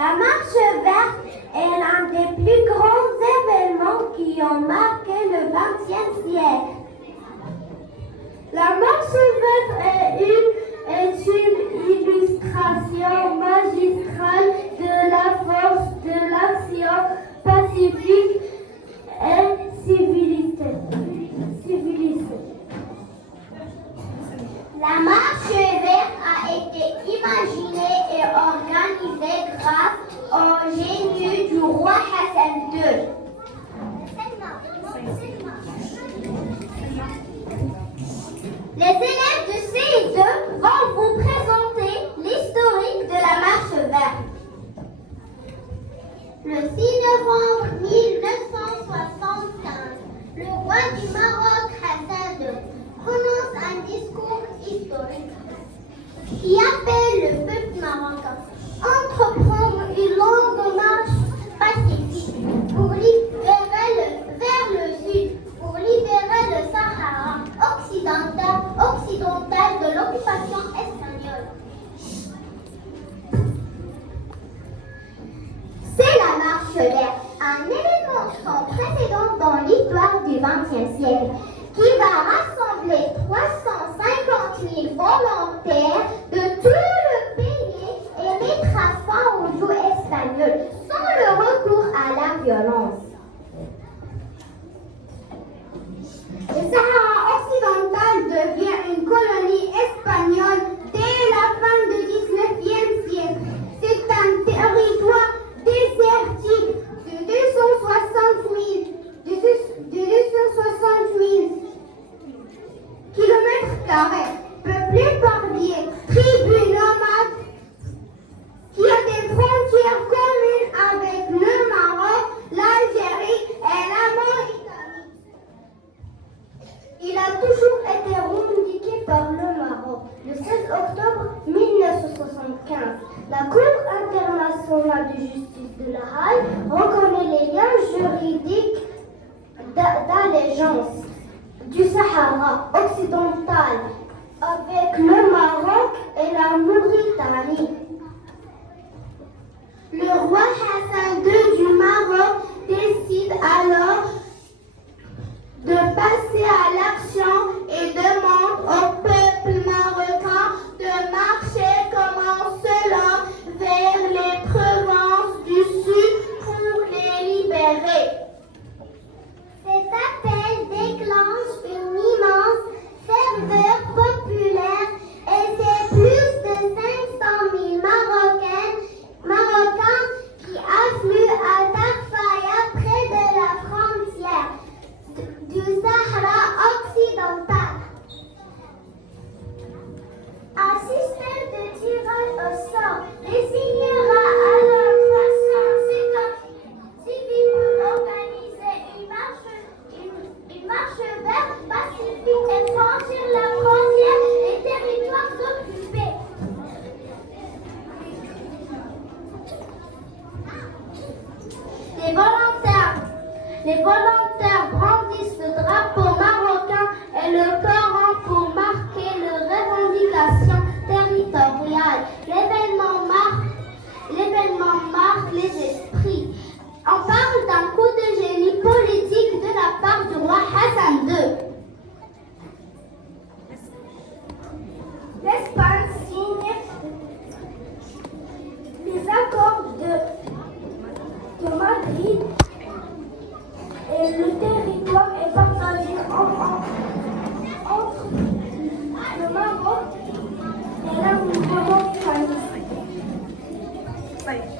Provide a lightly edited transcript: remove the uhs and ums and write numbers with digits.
La marche verte est l'un des plus grands événements qui ont marqué le XXe siècle. La marche verte est une illustration magistrale de la force de l'action pacifique et civilisée. La marche verte a été imaginée et organisée grâce au génie du roi Hassan II. Les élèves de CI2 vont vous présenter l'historique de la marche verte. Le 6 novembre 1975, le roi du Maroc Hassan II prononce un discours historique qui appelle le peuple marocain à entreprendre une longue marche pacifique pour libérer vers le sud, pour libérer le Sahara occidental de l'occupation espagnole. C'est la marche verte, un événement sans précédent dans l'histoire du XXe siècle, qui va rassembler 350 000 volontaires de tout le pays et mettra fin au joug espagnol sans le recours à la violence. Le Sahara occidental devient une colonie espagnole dès la fin du XIXe siècle. C'est un territoire désertique de 260 000 kilomètres carrés, peuplé par des tribus nomades qui ont des frontières communes avec le Maroc, l'Algérie et la Mauritanie. Il a toujours été revendiqué par le Maroc. Le 16 octobre 1975, la Cour internationale de justice de La Haye reconnaît les liens juridiques d'allégeance du Sahara occidental avec le Maroc et la Mauritanie. Le roi Hassan II du Maroc décide alors de passer à l'action et demande au peuple marocain de marcher comme un seul homme vers les provinces du sud pour les libérer. Cet appel déclenche une immense ferveur populaire et c'est plus de 500 000 Marocains qui affluent à Darfaya près de la frontière du Sahara occidental. Un système de tirage au sort désignera alors 350 civils pour organiser une marche verte pacifique et franchir la frontière des territoires occupés. Les volontaires brandissent le drapeau marocain et le Coran pour marquer leurs revendications territoriales. L'événement marque les esprits. On parle d'un coup de génie politique de la part du roi Hassan II. L'Espagne signe les accords de Madrid et le territoire est partagé entre le Maroc et la Mauritanie.